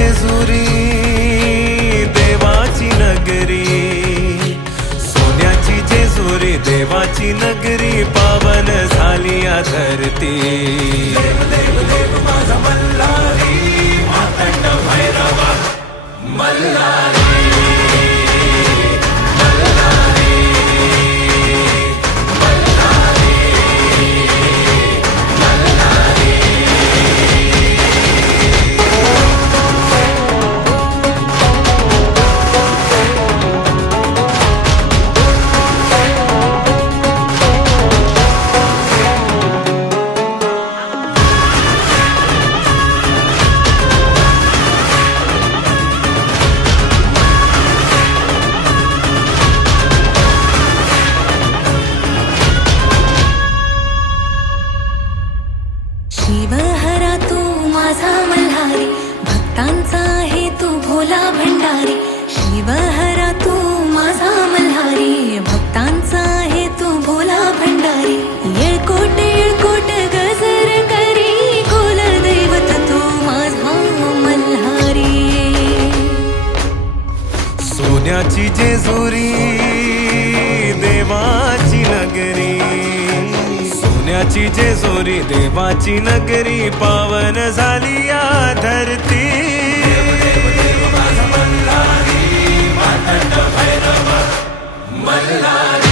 जेजुरी देवाची नगरी, सोन्याची जेजुरी देवाची नगरी, पावन झाली या धरती। देव देव देव माझा मल्हारी, मातंड भैरवा मल्हारी। शिवहरा तू माझा मल्हारी, भक्तांचा आहे तू भोला भंडारी। शिवहरा तू माझा मल्हारी, भक्तांचा आहे तू भोला भंडारी। येळकोट येळकोट गजर करी, कुलदैवत तू माझा मल्हारी। सोन्याची जेजुरी देवाची नगरी, सोन्याची जेजुरी देवाची नगरी, पावन झाली या धरती। देव देव माझा मल्हारी, मातंड भैरवा मल्हारी।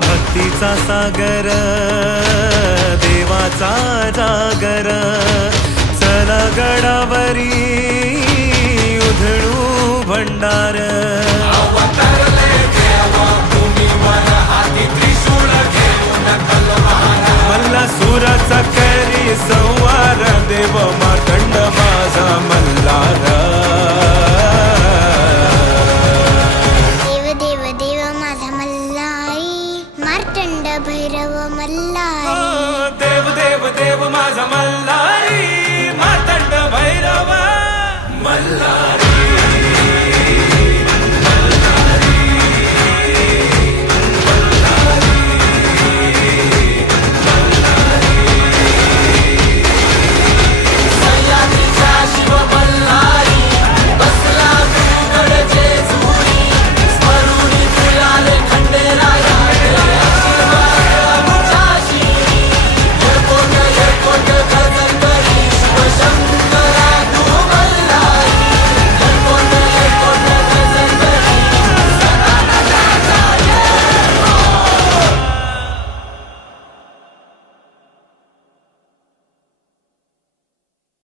भक्तीचा सागर देवाचा जागर, चला गडावरी उधळू भंडार। मल्लासुराचा करी संवार, देव मातंड माझा मल्हार।